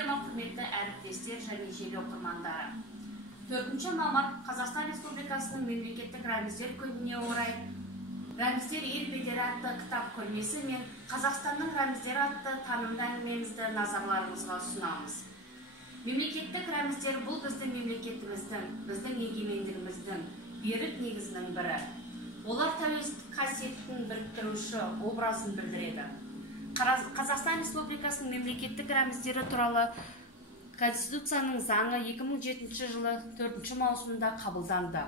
Студияма құрметті әріптестер және желі оқырмандары. 4 мамыр Қазақстан Республикасының мемлекеттік рәміздер күніне орай Рәміздер ел бедері атты кітап көрмесі мен Қазақстанның рәміздері атты танымды әңгімемізді назарларыңызға ұсынамыз. Мемлекеттік рәміздер бұл біздің мемлекетіміздің, біздің егемендігіміздің берік негізінің бірі. Олар тәуелсіздік қасиеттің біріктіруші образын білдіреді. Қазақстан Республикасының мемлекеттік рәміздері туралы Конституцияның заңы 2007 жылы 4 маусымда қабылданды.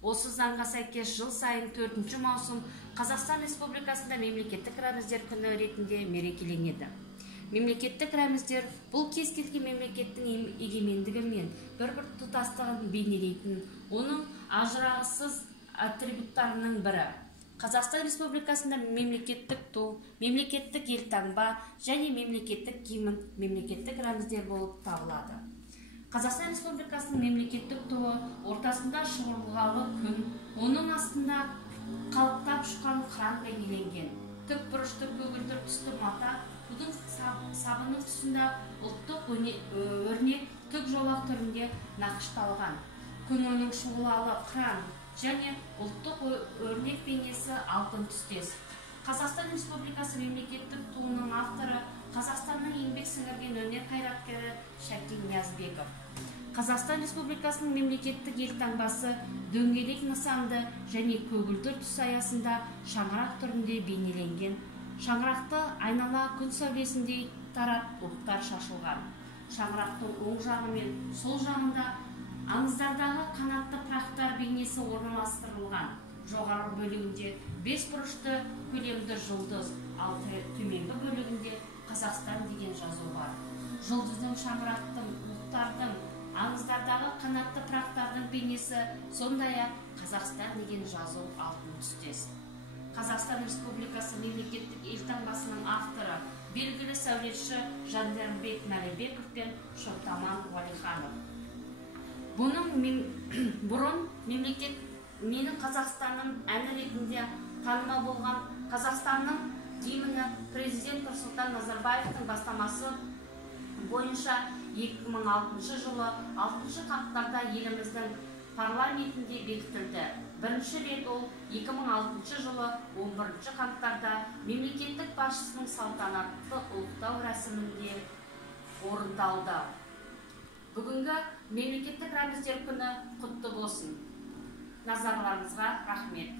Осы заңға сәйкес жыл сайын 4 маусым Қазақстан Республикасында мемлекеттік рәміздер күні ретінде мерекеленеді. Мемлекеттік рәміздер бұл кез келген мемлекеттің егемендігі мен бір-бір тұтастығын бейнелейтін, оның ажырағысыз атрибуттарының бірі. Қазақстан Республикасында мемлекеттік ту, мемлекеттік елтаңба және мемлекеттік гимн мемлекеттік рәміздер болып табылады. Қазақстан Республикасының мемлекеттік туы ортасында шұғылғалы күн, оның астында қалықтап шыққан қыран бейнеленген. Тік бұрышты көгілдір түсті мата, тудың сабының тұсында ұлттық өрнек түк жолақ түрінде нақышталған. Күн оның шұғылалы қыран және ұлттық өрнек бейнесі алтын түстес. Қазақстан Республикасы мемлекеттік туының авторы Қазақстанның еңбек сіңірген өнер қайраткері Шәкен Ниязбеков. Қазақстан Республикасының мемлекеттік елтаңбасы дөңгелек нысанды және көгілдір түс аясында шаңырақ түрінде бейнеленген. Шаңырақты айнала күн сәулесіндей тарап бұлттар шашылған. Шаңырақтың оң жағы мен сол жағында аңыздардағы қанатты пырақтар бейнесі орналастырылған. Жоғарғы бөлігінде 5 бұрышты көлемді жұлдыз, ал төменгі бөлігінде Қазақстан деген жазу бар. Жұлдыздың, шаңырақтың, бұлттардың, аңыздардағы қанатты пырақтардың бейнесі, сондай-ақ Қазақстан деген жазу алтын түстес. Қазақстан Республикасы мемлекеттік елтаңбасының авторы белгілі сәулетші Жандарбек Мәлібеков пен Шортаман Уәлиханов. Бұның бұрын менің Қазақстанның әні ретінде танымал болған Қазақстанның гимні президент Нұрсұлтан Назарбаевтың бастамасы бойынша 2006 жылы 6 қаңтарда еліміздің парламентінде бекітілді. Бірінші рет ол 2006 жылы 11 қаңтарда мемлекеттік басшысының салтанатты ұлықтау рәсімінде орындалды. Бүгінгі мемлекеттік рәміздер күні құтты болсын. Назарларыңызға рахмет.